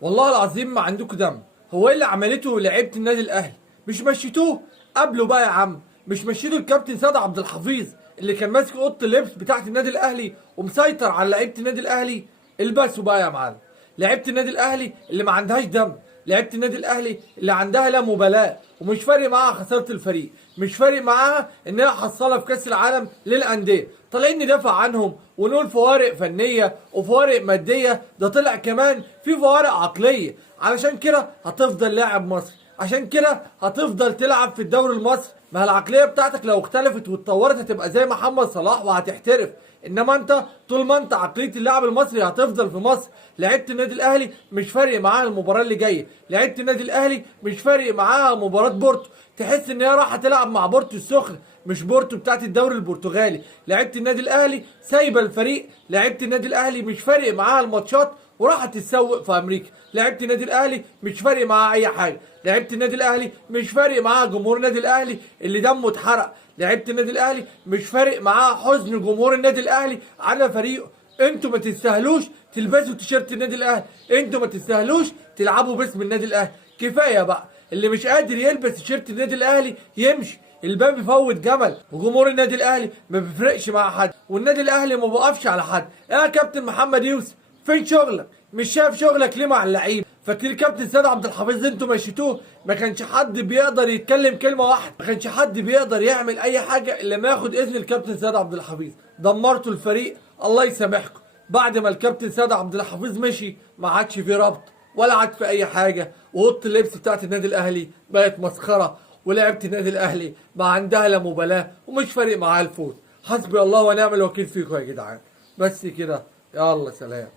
والله العظيم ما عندكم دم. هو ايه اللي عملته لعيبه النادي الاهلي؟ مش مشيتوه قبله بقى يا عم؟ مش مشيتوا الكابتن سيد عبد الحفيظ اللي كان ماسك اوضه اللبس بتاعه النادي الاهلي ومسيطر على لعيبه النادي الاهلي؟ البسوا بقى يا معلم. لعيبه النادي الاهلي اللي ما عندهاش دم، لعيبه النادي الاهلي اللي عندها لا مبالاه ومش فارق معاها خساره الفريق، مش فارق معاها ان هي حصاله في كاس العالم للانديه، طالعين ندافع عنهم ونقول فوارق فنيه وفوارق ماديه، ده طلع كمان في فوارق عقليه. علشان كده هتفضل لاعب مصري، عشان كده هتفضل تلعب في الدوري المصري. ما العقليه بتاعتك لو اختلفت واتطورت هتبقى زي محمد صلاح وهتحترف، انما انت طول ما انت عقليه اللاعب المصري هتفضل في مصر. لعيبه النادي الاهلي مش فارق معاها المباراه اللي جايه، لعيبه النادي الاهلي مش فارق معاها مباراه بورتو، تحس ان هي رايحه تلعب مع بورتو السخن مش بورتو بتاعت الدوري البرتغالي. لعيبه النادي الاهلي سايبه الفريق، لعيبه النادي الاهلي مش فارق معاها الماتشات وراحت تتسوق في امريكا، لعيبه النادي الاهلي مش فارق معاها اي حاجه، لعيبه النادي الاهلي مش فارق معاها جمهور النادي الاهلي اللي دمه اتحرق، لعيبه النادي الاهلي مش فارق معاها حزن جمهور النادي الاهلي على فريقه. انتوا ما تستاهلوش تلبسوا تيشيرت النادي الاهلي، انتوا ما تستاهلوش تلعبوا باسم النادي الاهلي. كفايه بقى، اللي مش قادر يلبس تيشيرت النادي الاهلي يمشي، الباب يفوت جمل. وجمهور النادي الاهلي ما بيفرقش مع حد، والنادي الاهلي ما بيقفش على حد. يا كابتن محمد يوسف فين شغلك؟ مش شايف شغلك ليه مع اللعيبه؟ فاكر كابتن سيد عبد الحفيظ انتوا مشيتوه؟ ما كانش حد بيقدر يتكلم كلمه واحده، ما كانش حد بيقدر يعمل اي حاجه الا ما ياخد اذن الكابتن سيد عبد الحفيظ. دمرتوا الفريق الله يسامحكم. بعد ما الكابتن سيد عبد الحفيظ مشي ما عادش في ربط ولا عاد في اي حاجه، واوضه اللبس بتاعت النادي الاهلي بقت مسخره، ولعبه النادي الاهلي ما عندها لا مبالاه ومش فارق معاها الفوز. حسبي الله ونعم الوكيل فيكم يا جدعان. بس كده، يلا سلام.